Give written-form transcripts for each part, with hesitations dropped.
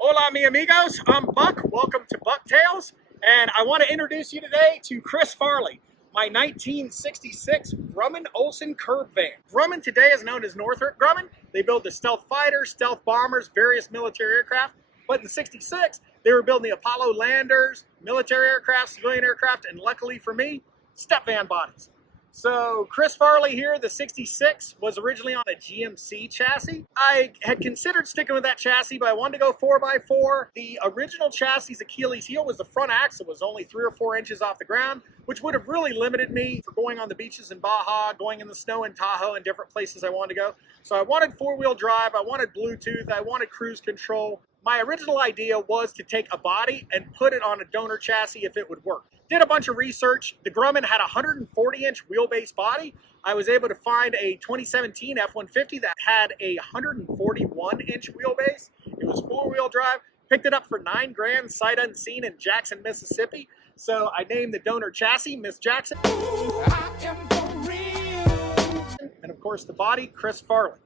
Hola, mi amigos. I'm Buck. Welcome to Buck Tales, and I want to introduce you today to Chris Farley, my 1966 Grumman Olson curb van. Grumman today is known as Northrop Grumman. They build the stealth fighters, stealth bombers, various military aircraft. But in '66, they were building the Apollo landers, military aircraft, civilian aircraft, and luckily for me, step van bodies. So Chris Farley here, the 66, was originally on a GMC chassis. I had considered sticking with that chassis, but I wanted to go 4x4. The original chassis' Achilles heel was the front axle was only 3 or 4 inches off the ground, which would have really limited me for going on the beaches in Baja, going in the snow in Tahoe, and different places I wanted to go. So I wanted four-wheel drive, I wanted Bluetooth, I wanted cruise control. My original idea was to take a body and put it on a donor chassis if it would work. Did a bunch of research. The Grumman had a 140-inch wheelbase body. I was able to find a 2017 F150 that had a 141-inch wheelbase. It was four-wheel drive. Picked it up for $9 grand, sight unseen in Jackson, Mississippi. So I named the donor chassis Miss Jackson. I am for real. And of course the body, Chris Farley.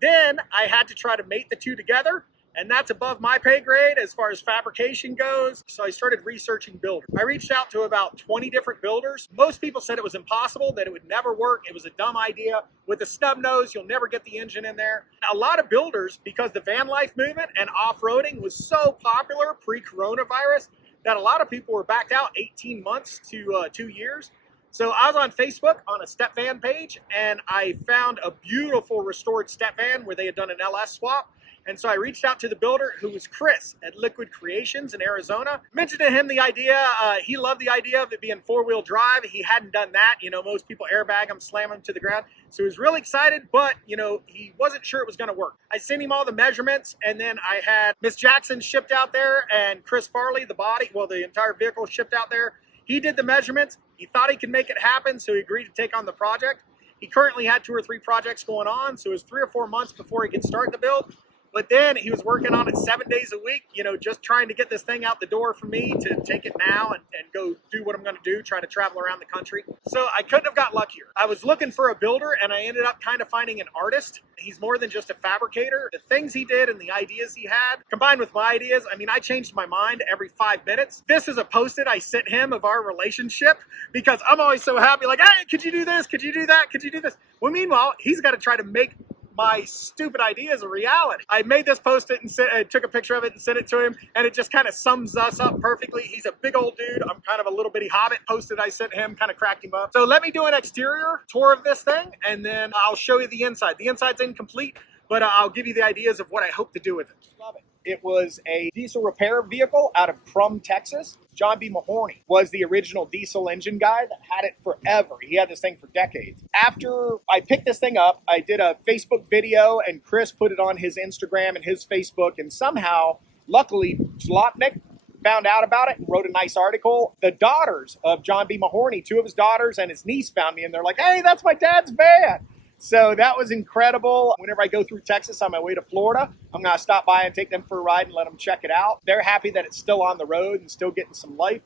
Then I had to try to mate the two together. And that's above my pay grade as far as fabrication goes. So I started researching builders. I reached out to about 20 different builders. Most people said it was impossible, that it would never work. It was a dumb idea. With a snub nose, you'll never get the engine in there. A lot of builders, because the van life movement and off-roading was so popular pre-coronavirus, that a lot of people were backed out 18 months to 2 years. So I was on Facebook on a step van page, and I found a beautiful restored step van where they had done an LS swap. And so I reached out to the builder, who was Chris at Liquid Creations in Arizona. Mentioned to him the idea. He loved the idea of it being four-wheel drive. He hadn't done that. You know, most people airbag them, slam them to the ground. So he was really excited, but, you know, he wasn't sure it was going to work. I sent him all the measurements, and then I had Miss Jackson shipped out there, and Chris Farley, the body, well, the entire vehicle shipped out there. He did the measurements. He thought he could make it happen, so he agreed to take on the project. He currently had 2 or 3 projects going on, so it was 3 or 4 months before he could start the build. But then he was working on it 7 days a week, you know, just trying to get this thing out the door for me to take it now and go do what I'm going to do, trying to travel around the country. So I couldn't have got luckier. I was looking for a builder, and I ended up kind of finding an artist. He's more than just a fabricator. The things he did and the ideas he had, combined with my ideas, I mean, I changed my mind every 5 minutes. This is a post-it I sent him of our relationship, because I'm always so happy, like, hey, could you do this? Could you do that? Could you do this? Well, meanwhile, he's got to try to make my stupid ideas a reality. I made this post-it and took a picture of it and sent it to him, and it just kind of sums us up perfectly. He's a big old dude. I'm kind of a little bitty hobbit. Post-it I sent him kind of cracked him up. So let me do an exterior tour of this thing, and then I'll show you the inside. The inside's incomplete, but I'll give you the ideas of what I hope to do with it. Love it. It was a diesel repair vehicle out of Crum, Texas. John B. Mahorny was the original diesel engine guy that had it forever. He had this thing for decades. After I picked this thing up, I did a Facebook video, and Chris put it on his Instagram and his Facebook, and somehow, luckily, Zlotnick found out about it and wrote a nice article. The daughters of John B. Mahorny, 2 of his daughters and his niece, found me, and they're like, hey, that's my dad's van. So that was incredible. Whenever I go through Texas on my way to Florida, I'm going to stop by and take them for a ride and let them check it out. They're happy that it's still on the road and still getting some life.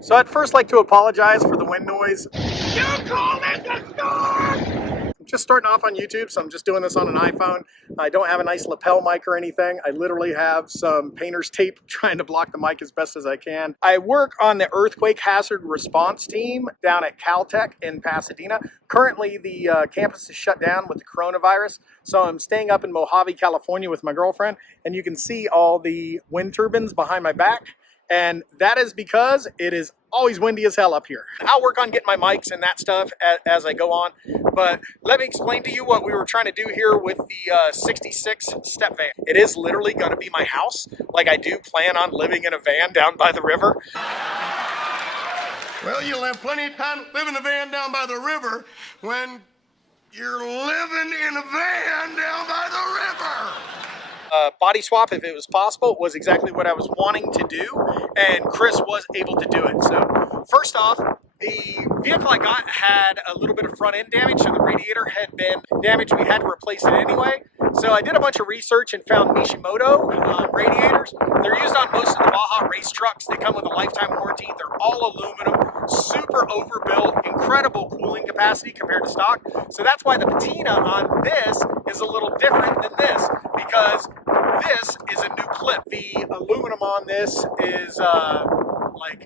So I'd first like to apologize for the wind noise. You called it the storm! I'm just starting off on YouTube, so I'm just doing this on an iPhone. I don't have a nice lapel mic or anything. I literally have some painter's tape trying to block the mic as best as I can. I work on the earthquake hazard response team down at Caltech in Pasadena. Currently, the campus is shut down with the coronavirus, so I'm staying up in Mojave, California with my girlfriend, and you can see all the wind turbines behind my back. And that is because it is always windy as hell up here. I'll work on getting my mics and that stuff as I go on, but let me explain to you what we were trying to do here with the 66 step van. It is literally going to be my house. Like, I do plan on living in a van down by the river. Well, you'll have plenty of time to live in a van down by the river when you're living in a van down by the river. Body swap, if it was possible, was exactly what I was wanting to do, and Chris was able to do it. So first off, the vehicle I got had a little bit of front end damage, so the radiator had been damaged. We had to replace it anyway. So I did a bunch of research and found Nishimoto radiators. They're used on most of the Baja race trucks. They come with a lifetime warranty. They're all aluminum, super overbuilt, incredible cooling capacity compared to stock. So that's why the patina on this is a little different than this, because This is a new clip. The aluminum on this is like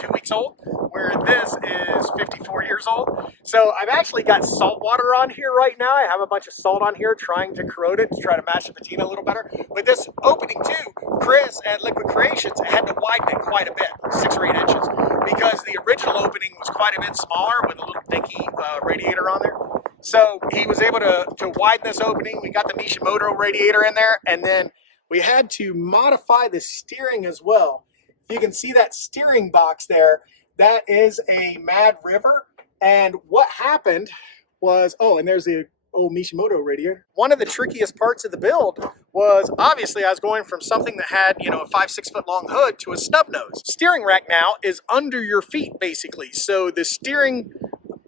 2 weeks old, where this is 54 years old. So I've actually got salt water on here right now. I have a bunch of salt on here trying to corrode it to try to match the patina a little better. But this opening too, Chris at Liquid Creations had to widen it quite a bit, 6 or 8 inches, because the original opening was quite a bit smaller with a little dinky radiator on there. So he was able to widen this opening. We got the Mishimoto radiator in there, and then we had to modify the steering as well. If you can see that steering box there, that is a Mad River. And what happened was, oh, and there's the old Mishimoto radiator. One of the trickiest parts of the build was obviously I was going from something that had, you know, a 5-6 foot long hood to a snub nose. Steering rack now is under your feet basically. So the steering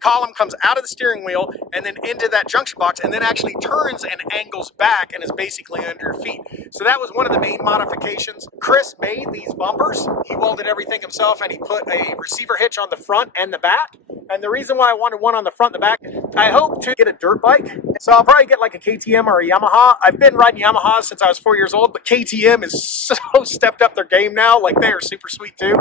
column comes out of the steering wheel and then into that junction box and then actually turns and angles back and is basically under your feet. So that was one of the main modifications. Chris made these bumpers. He welded everything himself and he put a receiver hitch on the front and the back. And the reason why I wanted one on the front and the back, I hope to get a dirt bike. So I'll probably get like a KTM or a Yamaha. I've been riding Yamahas since I was 4 years old, but KTM is so stepped up their game now. Like they are super sweet too.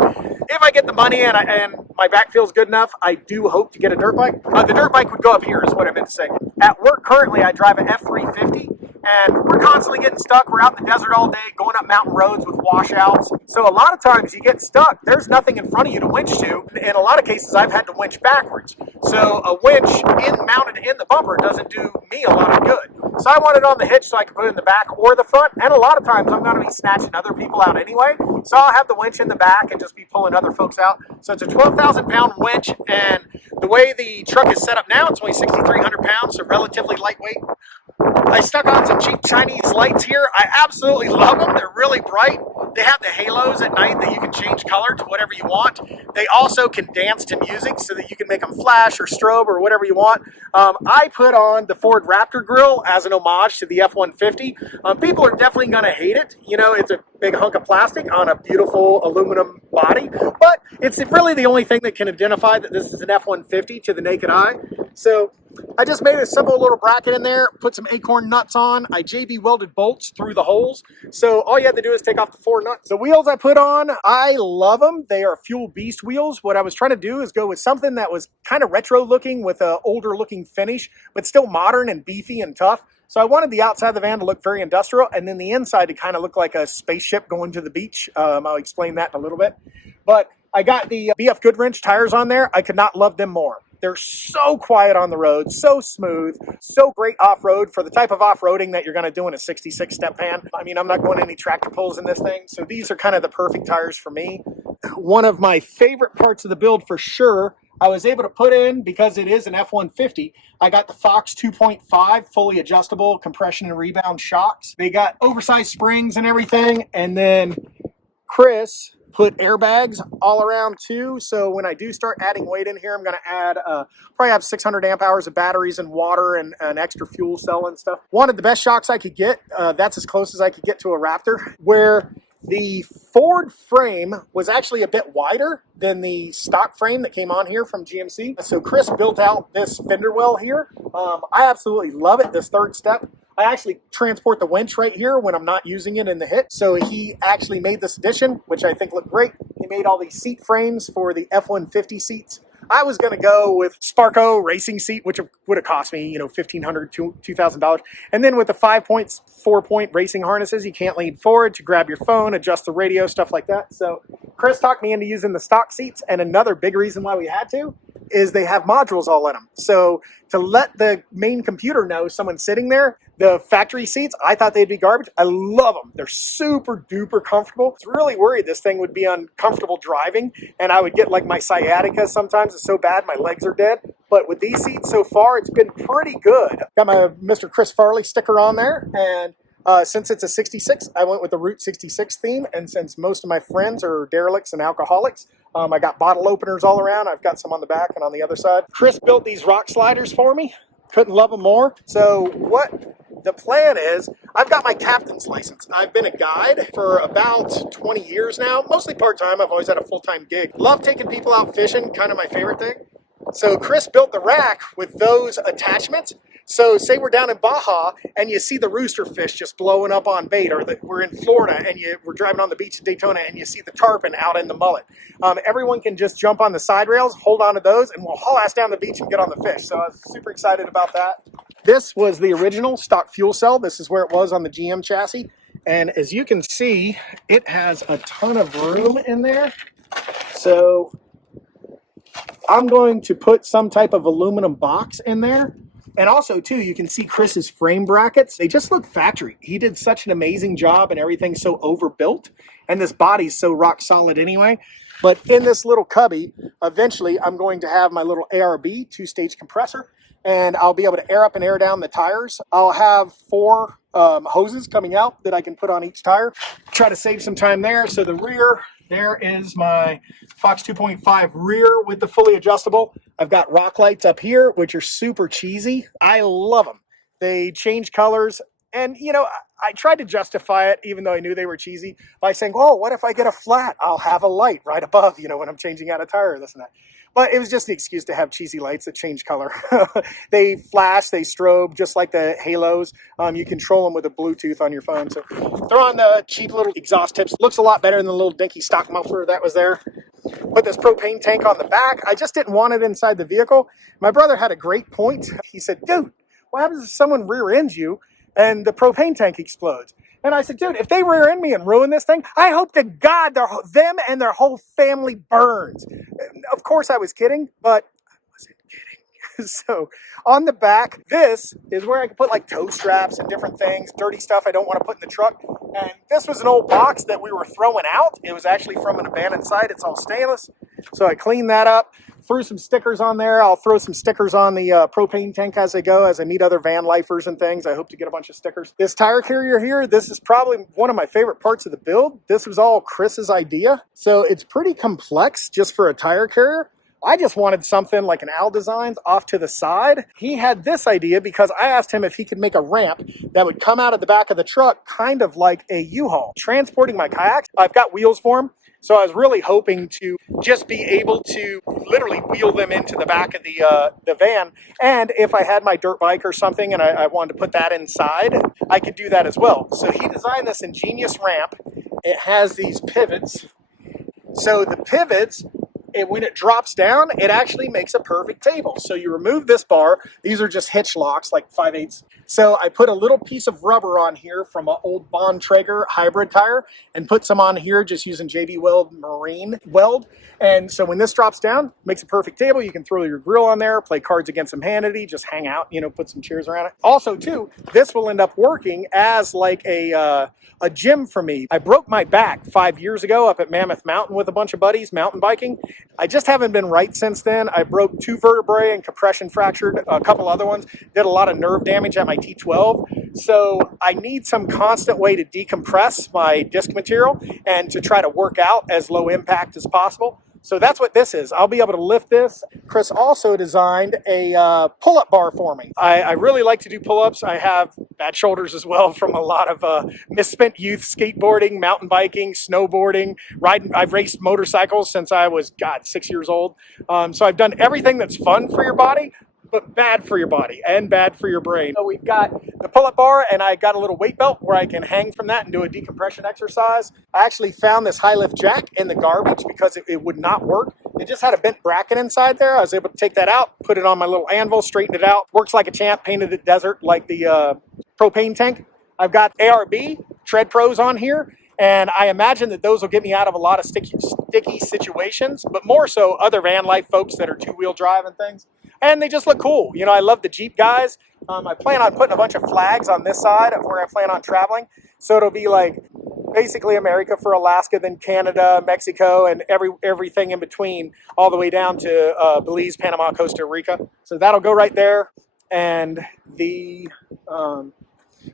If I get the money and my back feels good enough, I do hope to get a dirt bike. The dirt bike would go up here is what I meant to say. At work currently, I drive an F350 and we're constantly getting stuck. We're out in the desert all day, going up mountain roads with washouts. So a lot of times you get stuck, there's nothing in front of you to winch to. In a lot of cases, I've had to winch backwards. So a winch mounted in the bumper doesn't do me a lot of good. So I want it on the hitch so I can put it in the back or the front. And a lot of times I'm going to be snatching other people out anyway. So I'll have the winch in the back and just be pulling other folks out. So it's a 12,000 pound winch. And the way the truck is set up now, it's only 6,300 pounds, so relatively lightweight. I stuck on some cheap Chinese lights here. I absolutely love them. They're really bright. They have the halos at night that you can change color to whatever you want. They also can dance to music so that you can make them flash or strobe or whatever you want. I put on the Ford Raptor grill as an homage to the F-150. People are definitely going to hate it. You know, it's a big hunk of plastic on a beautiful aluminum body, but it's really the only thing that can identify that this is an F-150 to the naked eye. So I just made a simple little bracket in there, put some acorn nuts on. I JB welded bolts through the holes. So all you have to do is take off the 4 nuts. The wheels I put on, I love them. They are Fuel Beast wheels. What I was trying to do is go with something that was kind of retro looking with an older looking finish, but still modern and beefy and tough. So I wanted the outside of the van to look very industrial and then the inside to kind of look like a spaceship going to the beach. I'll explain that in a little bit. But I got the BF Goodwrench tires on there. I could not love them more. They're so quiet on the road, so smooth, so great off-road for the type of off-roading that you're going to do in a 66 step van. I mean, I'm not going any tractor pulls in this thing, so these are kind of the perfect tires for me. One of my favorite parts of the build for sure, I was able to put in, because it is an F-150, I got the Fox 2.5 fully adjustable compression and rebound shocks. They got oversized springs and everything, and then Chris put airbags all around too. So when I do start adding weight in here, I'm going to add, probably have 600 amp hours of batteries and water and an extra fuel cell and stuff. Wanted the best shocks I could get. That's as close as I could get to a Raptor, where the Ford frame was actually a bit wider than the stock frame that came on here from GMC. So Chris built out this fender well here. I absolutely love it, this third step. I actually transport the winch right here when I'm not using it in the hit. So he actually made this addition, which I think looked great. He made all these seat frames for the F-150 seats. I was going to go with Sparco racing seat, which would have cost me, you know, $1,500 to $2,000. And then with the 4-point racing harnesses, you can't lean forward to grab your phone, adjust the radio, stuff like that. So Chris talked me into using the stock seats. And another big reason why we had to is they have modules all in them. So to let the main computer know someone's sitting there, the factory seats, I thought they'd be garbage. I love them. They're super duper comfortable. I was really worried this thing would be uncomfortable driving and I would get like my sciatica sometimes. It's so bad, my legs are dead. But with these seats so far, it's been pretty good. Got my Mr. Chris Farley sticker on there, and since it's a 66, I went with the Route 66 theme, and since most of my friends are derelicts and alcoholics, I got bottle openers all around. I've got some on the back and on the other side. Chris built these rock sliders for me. Couldn't love them more. So what the plan is, I've got my captain's license. I've been a guide for about 20 years now, mostly part-time. I've always had a full-time gig. Love taking people out fishing, kind of my favorite thing. So Chris built the rack with those attachments. So say we're down in Baja and you see the rooster fish just blowing up on bait, or we're in Florida and we're driving on the beach in Daytona and you see the tarpon out in the mullet. Everyone can just jump on the side rails, hold on to those, and we'll haul ass down the beach and get on the fish. So I was super excited about that. This was the original stock fuel cell. This is where it was on the GM chassis. And as you can see, it has a ton of room in there. So I'm going to put some type of aluminum box in there. And also, too, you can see Chris's frame brackets. They just look factory. He did such an amazing job, and everything's so overbuilt. And this body's so rock solid anyway. But in this little cubby, eventually, I'm going to have my little ARB, two-stage compressor, and I'll be able to air up and air down the tires. I'll have 4 hoses coming out that I can put on each tire. Try to save some time there. So the rear, there is my Fox 2.5 rear with the fully adjustable. I've got rock lights up here, which are super cheesy. I love them. They change colors. And, you know, I tried to justify it, even though I knew they were cheesy, by saying, oh, what if I get a flat? I'll have a light right above, you know, when I'm changing out a tire, this and that. But it was just an excuse to have cheesy lights that change color. They flash, they strobe, just like the halos. You control them with a Bluetooth on your phone. So throw on the cheap little exhaust tips. Looks a lot better than the little dinky stock muffler that was there. Put this propane tank on the back. I just didn't want it inside the vehicle. My brother had a great point. He said, dude, what happens if someone rear ends you and the propane tank explodes? And I said, dude, if they rear end me and ruin this thing, I hope to God them and their whole family burns. Of course I was kidding, but I wasn't kidding. So on the back, this is where I can put like tow straps and different things, dirty stuff I don't want to put in the truck. And this was an old box that we were throwing out. It was actually from an abandoned site. It's all stainless. So I cleaned that up. Threw some stickers on there. I'll throw some stickers on the propane tank as I go, as I meet other van lifers and things. I hope to get a bunch of stickers. This tire carrier here, this is probably one of my favorite parts of the build. This was all Chris's idea. So it's pretty complex just for a tire carrier. I just wanted something like an Al Designs off to the side. He had this idea because I asked him if he could make a ramp that would come out of the back of the truck, kind of like a U-Haul. Transporting my kayaks, I've got wheels for them. So I was really hoping to just be able to literally wheel them into the back of the van. And if I had my dirt bike or something and I wanted to put that inside, I could do that as well. So he designed this Ingenious ramp. It has these pivots. So the pivots, when it drops down, it actually makes a perfect table. So you remove this bar. These are just hitch locks, like 5/8. So I put a little piece of rubber on here from an old Bontrager hybrid tire and put some on here just using JB Weld Marine Weld. And so when this drops down, makes a perfect table. You can throw your grill on there, play Cards Against Humanity, just hang out, you know, put some chairs around it. Also, too, this will end up working as like a gym for me. I broke my back 5 years ago up at Mammoth Mountain with a bunch of buddies, mountain biking. I just haven't been right since then. I broke 2 vertebrae and compression fractured a couple other ones. Did a lot of nerve damage at my T12. So I need some constant way to decompress my disc material and to try to work out as low impact as possible. So that's what this is. I'll be able to lift this. Chris also designed a pull-up bar for me. I really like to do pull-ups. I have bad shoulders as well from a lot of misspent youth skateboarding, mountain biking, snowboarding, riding. I've raced motorcycles since I was, 6 years old. So I've done everything that's fun for your body, but bad for your body and bad for your brain. So we've got the pull-up bar, and I got a little weight belt where I can hang from that and do a decompression exercise. I actually found this high lift jack in the garbage because it would not work. It just had a bent bracket inside there. I was able to take that out, put it on my little anvil, straighten it out. Works like a champ, painted it desert like the propane tank. I've got ARB Tread Pros on here, and I imagine that those will get me out of a lot of sticky situations, but more so other van life folks that are two-wheel drive and things. And they just look cool. You know, I love the Jeep guys. I plan on putting a bunch of flags on this side of where I plan on traveling. So it'll be like basically America for Alaska, then Canada, Mexico, and everything in between, all the way down to Belize, Panama, Costa Rica. So that'll go right there. And the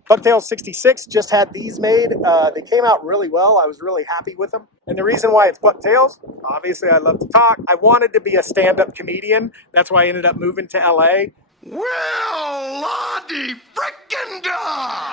Bucktails 66 just had these made. They came out really well. I was really happy with them. And the reason why it's Bucktails, obviously I love to talk. I wanted to be a stand-up comedian. That's why I ended up moving to LA. Well, Lottie frickin' da!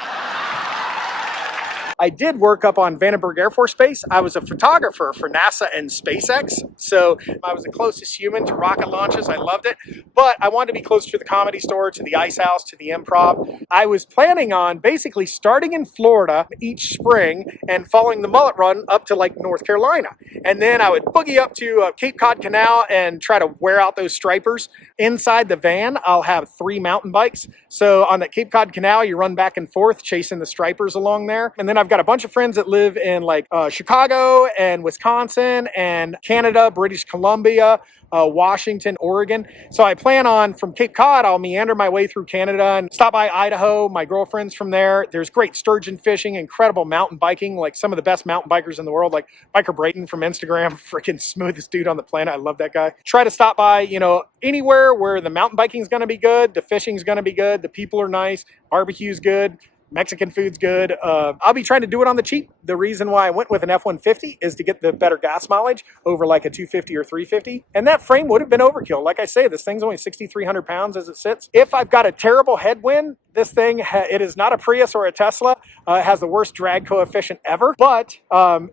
I did work up on Vandenberg Air Force Base. I was a photographer for NASA and SpaceX, so I was the closest human to rocket launches. I loved it, but I wanted to be closer to the Comedy Store, to the Ice House, to the Improv. I was planning on basically starting in Florida each spring and following the mullet run up to like North Carolina. And then I would boogie up to Cape Cod Canal and try to wear out those stripers. Inside the van, I'll have 3 mountain bikes. So on that Cape Cod Canal, you run back and forth chasing the stripers along there. And then I've got a bunch of friends that live in like Chicago and Wisconsin and Canada, British Columbia, Washington, Oregon. So I plan on from Cape Cod, I'll meander my way through Canada and stop by Idaho. My girlfriend's from there. There's great sturgeon fishing, incredible mountain biking, like some of the best mountain bikers in the world, like Biker Brayton from Instagram, freaking smoothest dude on the planet. I love that guy. Try to stop by, you know, anywhere where the mountain biking is going to be good, the fishing is going to be good, the people are nice, barbecue's good, Mexican food's good. I'll be trying to do it on the cheap. The reason why I went with an F-150 is to get the better gas mileage over like a 250 or 350. And that frame would have been overkill. Like I say, this thing's only 6,300 pounds as it sits. If I've got a terrible headwind, this thing, it is not a Prius or a Tesla. It has the worst drag coefficient ever. But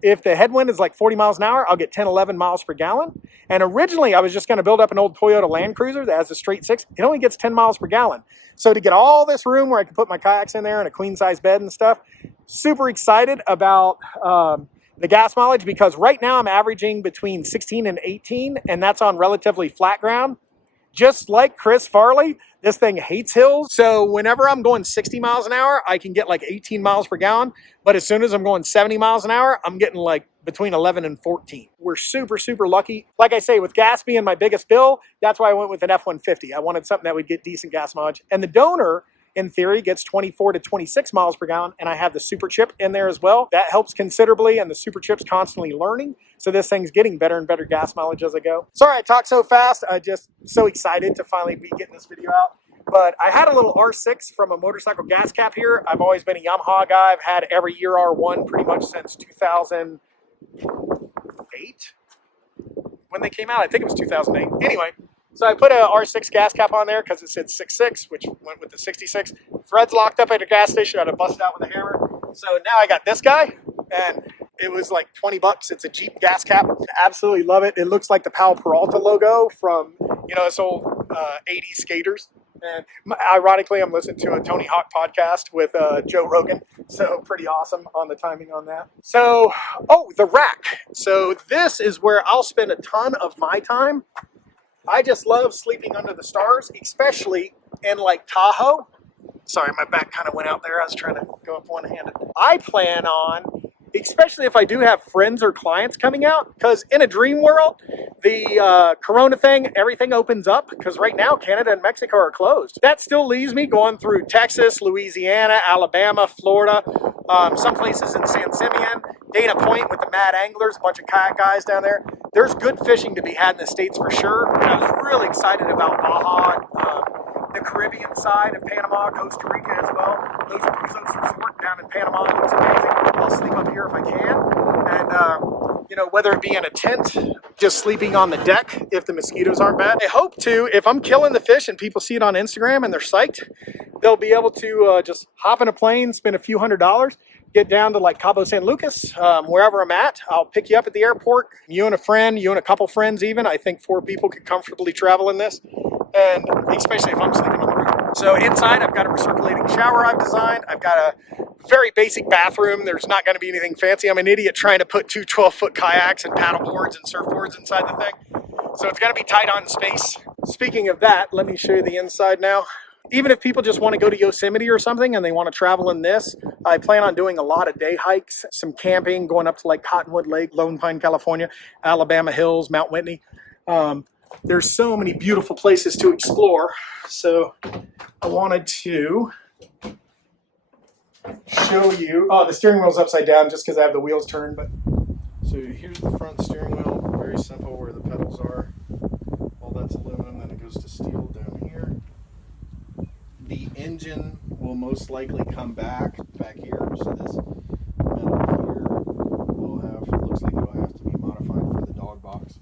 if the headwind is like 40 miles an hour, I'll get 10, 11 miles per gallon. And originally I was just going to build up an old Toyota Land Cruiser that has a straight 6. It only gets 10 miles per gallon. So to get all this room where I can put my kayaks in there and a queen size bed and stuff, super excited about the gas mileage, because right now I'm averaging between 16 and 18, and that's on relatively flat ground. Just like Chris Farley, this thing hates hills. So whenever I'm going 60 miles an hour, I can get like 18 miles per gallon. But as soon as I'm going 70 miles an hour, I'm getting like between 11 and 14. We're super, super lucky. Like I say, with gas being my biggest bill, that's why I went with an F-150. I wanted something that would get decent gas mileage. And the donor, in theory, gets 24 to 26 miles per gallon, and I have the super chip in there as well. That helps considerably, and the super chip's constantly learning. So this thing's getting better and better gas mileage as I go. Sorry I talk so fast. I'm just so excited to finally be getting this video out. But I had a little R6 from a motorcycle gas cap here. I've always been a Yamaha guy. I've had every year R1 pretty much since 2008 when they came out. I think it was 2008. Anyway, so I put a R6 gas cap on there because it said 6.6, which went with the 66. Threads locked up at a gas station. I had to bust it out with a hammer. So now I got this guy, and it was like 20 bucks. It's a Jeep gas cap. Absolutely love it. It looks like the Powell Peralta logo from, you know, this old 80s skaters. And ironically, I'm listening to a Tony Hawk podcast with Joe Rogan. So pretty awesome on the timing on that. So, oh, the rack. So this is where I'll spend a ton of my time. I just love sleeping under the stars, especially in like Tahoe. Sorry, my back kind of went out there. I was trying to go up one-handed. I plan on, especially if I do have friends or clients coming out, because in a dream world, the Corona thing, everything opens up, because right now Canada and Mexico are closed. That still leaves me going through Texas, Louisiana, Alabama, Florida, some places in San Simeon, Dana Point with the Mad Anglers, a bunch of kayak guys down there. There's good fishing to be had in the States for sure. And I was really excited about Baja, the Caribbean side of Panama, Costa Rica as well. Those Cruzos Resort down in Panama looks amazing. I'll sleep up here if I can. And, you know, whether it be in a tent, just sleeping on the deck if the mosquitoes aren't bad. I hope to, if I'm killing the fish and people see it on Instagram and they're psyched, they'll be able to just hop in a plane, spend a few $100s, get down to like Cabo San Lucas, wherever I'm at. I'll pick you up at the airport. You and a friend, you and a couple friends even. I think 4 people could comfortably travel in this. And especially if I'm sleeping on the roof. So inside, I've got a recirculating shower I've designed. I've got a very basic bathroom. There's not going to be anything fancy. I'm an idiot trying to put 2 12-foot kayaks and paddle boards and surfboards inside the thing. So it's going to be tight on space. Speaking of that, let me show you the inside now. Even if people just want to go to Yosemite or something and they want to travel in this, I plan on doing a lot of day hikes, some camping, going up to like Cottonwood Lake, Lone Pine, California, Alabama Hills, Mount Whitney. There's so many beautiful places to explore. So I wanted to show you. Oh, the steering wheel's upside down just because I have the wheels turned. But so here's the front steering wheel. Very simple where the pedals are. All that's aluminum. Then it goes to steel down here. The engine will most likely come back here. So this metal here will have, looks like it'll have to be modified for the dog box.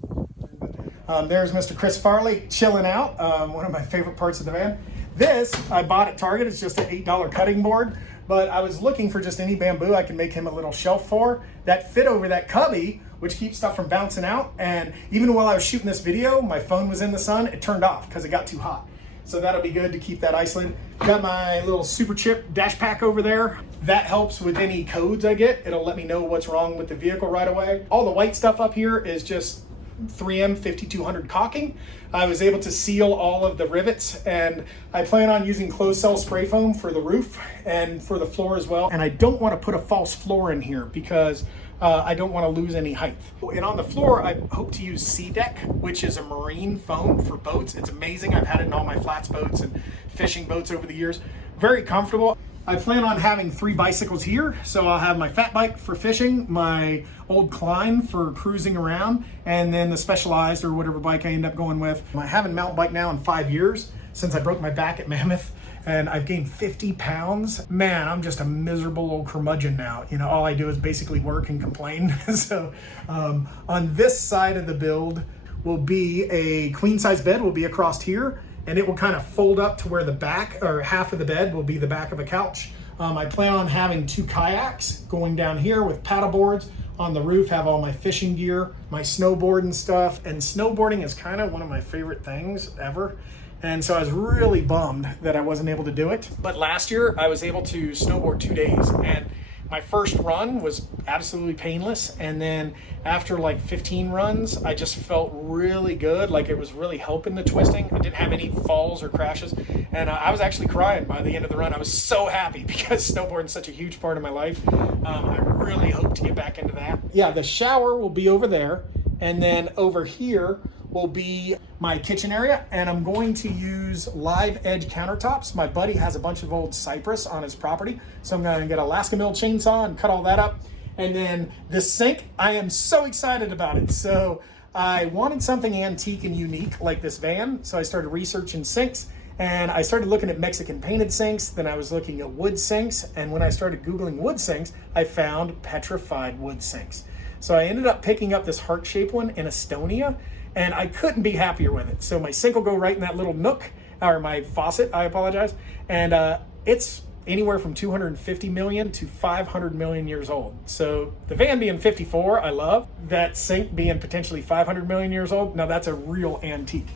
There's Mr. Chris Farley chilling out. One of my favorite parts of the van. This I bought at Target. It's just an $8 cutting board. But I was looking for just any bamboo I can make him a little shelf for that fit over that cubby, which keeps stuff from bouncing out. And even while I was shooting this video, my phone was in the sun, it turned off because it got too hot. So that'll be good to keep that isolated. Got my little super chip dash pack over there. That helps with any codes I get. It'll let me know what's wrong with the vehicle right away. All the white stuff up here is just 3M 5200 caulking. I was able to seal all of the rivets, and I plan on using closed cell spray foam for the roof and for the floor as well. And I don't want to put a false floor in here because I don't want to lose any height. And on the floor, I hope to use Sea Deck, which is a marine foam for boats. It's amazing. I've had it in all my flats boats and fishing boats over the years. Very comfortable. I plan on having 3 bicycles here. So I'll have my fat bike for fishing, my old Klein for cruising around, and then the Specialized or whatever bike I end up going with. I haven't mountain bike now in 5 years since I broke my back at Mammoth, and I've gained 50 pounds. Man, I'm just a miserable old curmudgeon now. You know, all I do is basically work and complain. So on this side of the build will be a queen size bed, will be across here, and it will kind of fold up to where the back or half of the bed will be the back of a couch. I plan on having 2 kayaks going down here with paddle boards. On the roof, have all my fishing gear, my snowboarding stuff, and snowboarding is kind of one of my favorite things ever. And so I was really bummed that I wasn't able to do it. But last year I was able to snowboard 2 days, and my first run was absolutely painless. And then after like 15 runs, I just felt really good. Like it was really helping the twisting. I didn't have any falls or crashes. And I was actually crying by the end of the run. I was so happy because snowboarding is such a huge part of my life. I really hope to get back into that. Yeah, the shower will be over there. And then over here will be my kitchen area, and I'm going to use live edge countertops. My buddy has a bunch of old cypress on his property, so I'm gonna get an Alaska mill chainsaw and cut all that up. And then this sink, I am so excited about it. So I wanted something antique and unique like this van, so I started researching sinks, and I started looking at Mexican painted sinks, then I was looking at wood sinks, and when I started Googling wood sinks, I found petrified wood sinks. So I ended up picking up this heart-shaped one in Estonia, and I couldn't be happier with it. So my sink will go right in that little nook, or my faucet, I apologize. And it's anywhere from 250 million to 500 million years old. So the van being 54, I love. That sink being potentially 500 million years old, now that's a real antique.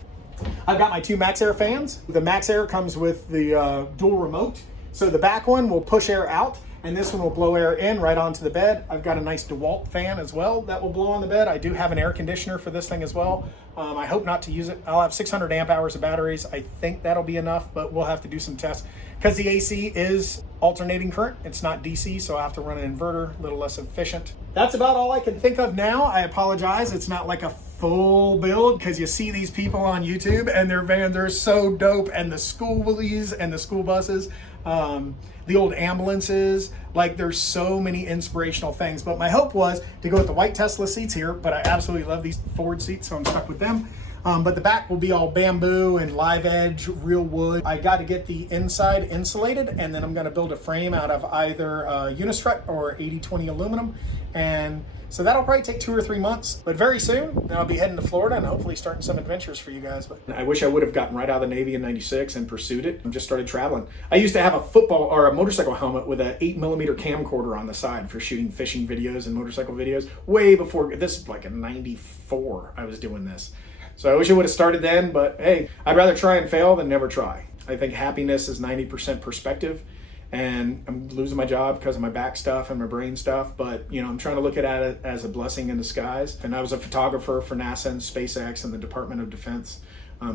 I've got my 2 Max Air fans. The Max Air comes with the dual remote. So the back one will push air out, and this one will blow air in right onto the bed. I've got a nice DeWalt fan as well that will blow on the bed. I do have an air conditioner for this thing as well. I hope not to use it. I'll have 600 amp hours of batteries. I think that'll be enough, but we'll have to do some tests because the AC is alternating current. It's not DC, so I have to run an inverter, a little less efficient. That's about all I can think of now. I apologize. It's not like a full build because you see these people on YouTube and their vans are so dope, and the schoolies and the school buses, the old ambulances, like there's so many inspirational things. But my hope was to go with the white Tesla seats here, but I absolutely love these Ford seats, so I'm stuck with them. But the back will be all bamboo and live edge, real wood. I got to get the inside insulated, and then I'm going to build a frame out of either Unistrut or 80/20 aluminum. And so that'll probably take 2 or 3 months, but very soon I'll be heading to Florida and hopefully starting some adventures for you guys. But I wish I would have gotten right out of the Navy in '96 and pursued it and just started traveling. I used to have a football or a motorcycle helmet with an 8mm camcorder on the side for shooting fishing videos and motorcycle videos way before this, like in '94 I was doing this. So I wish I would have started then, but hey, I'd rather try and fail than never try. I think happiness is 90% perspective. And I'm losing my job because of my back stuff and my brain stuff, but you know, I'm trying to look at it as a blessing in disguise. And I was a photographer for NASA and SpaceX and the Department of Defense.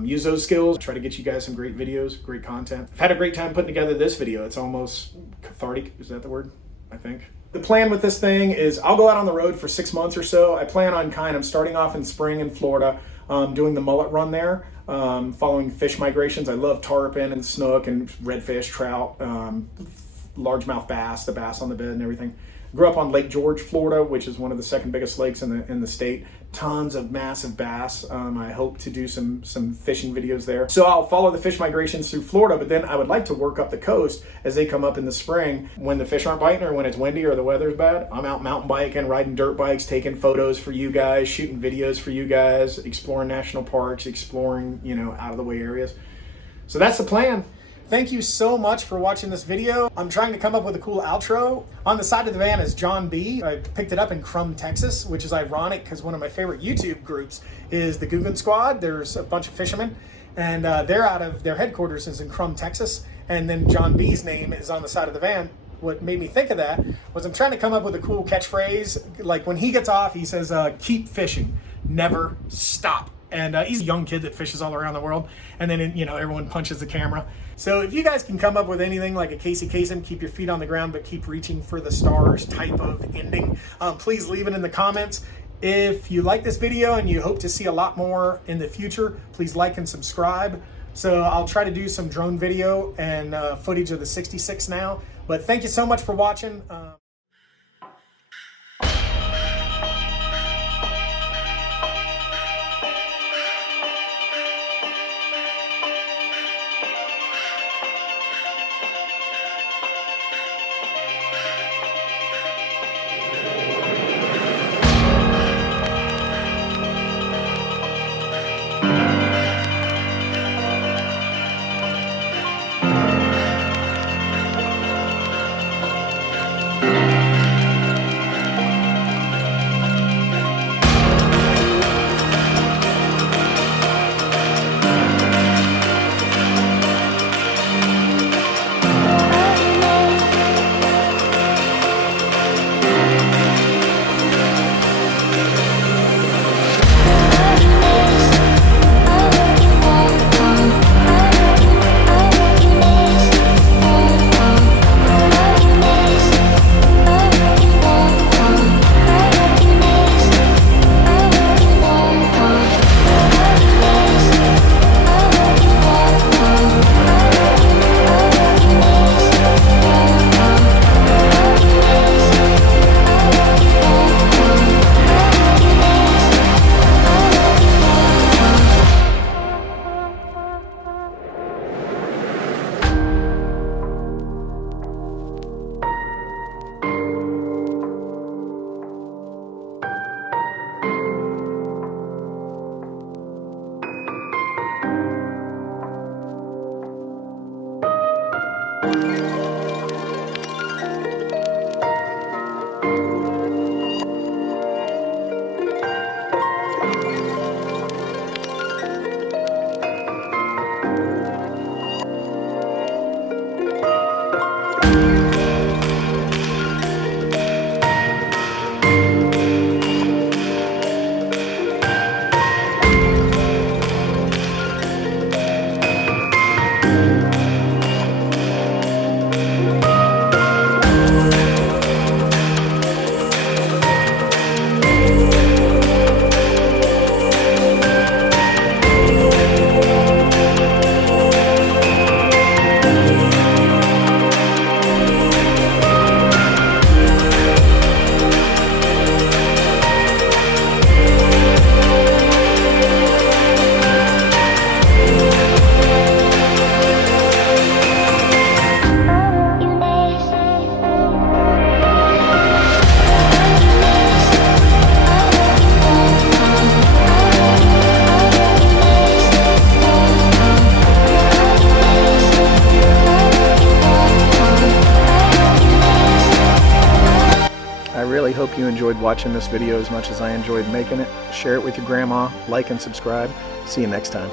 Use those skills, try to get you guys some great videos, great content. I've had a great time putting together this video. It's almost cathartic, is that the word? I think. The plan with this thing is I'll go out on the road for 6 months or so. I plan on kind of starting off in spring in Florida, doing the mullet run there, following fish migrations. I love tarpon and snook and redfish, trout, largemouth bass, the bass on the bed and everything. Grew up on Lake George, Florida, which is one of the second biggest lakes in the state. Tons of massive bass. I hope to do some fishing videos there. So I'll follow the fish migrations through Florida, but then I would like to work up the coast as they come up in the spring when the fish aren't biting or when it's windy or the weather's bad. I'm out mountain biking, riding dirt bikes, taking photos for you guys, shooting videos for you guys, exploring national parks, exploring, you know, out of the way areas. So that's the plan. Thank you so much for watching this video. I'm trying to come up with a cool outro. On the side of the van is John B. I picked it up in Grumman, Texas, which is ironic because one of my favorite YouTube groups is the Grumman Squad. There's a bunch of fishermen, and they're out of their headquarters is in Grumman, Texas. And then John B's name is on the side of the van. What made me think of that was I'm trying to come up with a cool catchphrase. Like when he gets off, he says, keep fishing, never stop. And he's a young kid that fishes all around the world. And then, everyone punches the camera. So if you guys can come up with anything like a Casey Kasem, keep your feet on the ground, but keep reaching for the stars type of ending, please leave it in the comments. If you like this video and you hope to see a lot more in the future, please like and subscribe. So I'll try to do some drone video and footage of the 66 now. But thank you so much for watching. I really hope you enjoyed watching this video as much as I enjoyed making it. Share it with your grandma, like and subscribe. See you next time.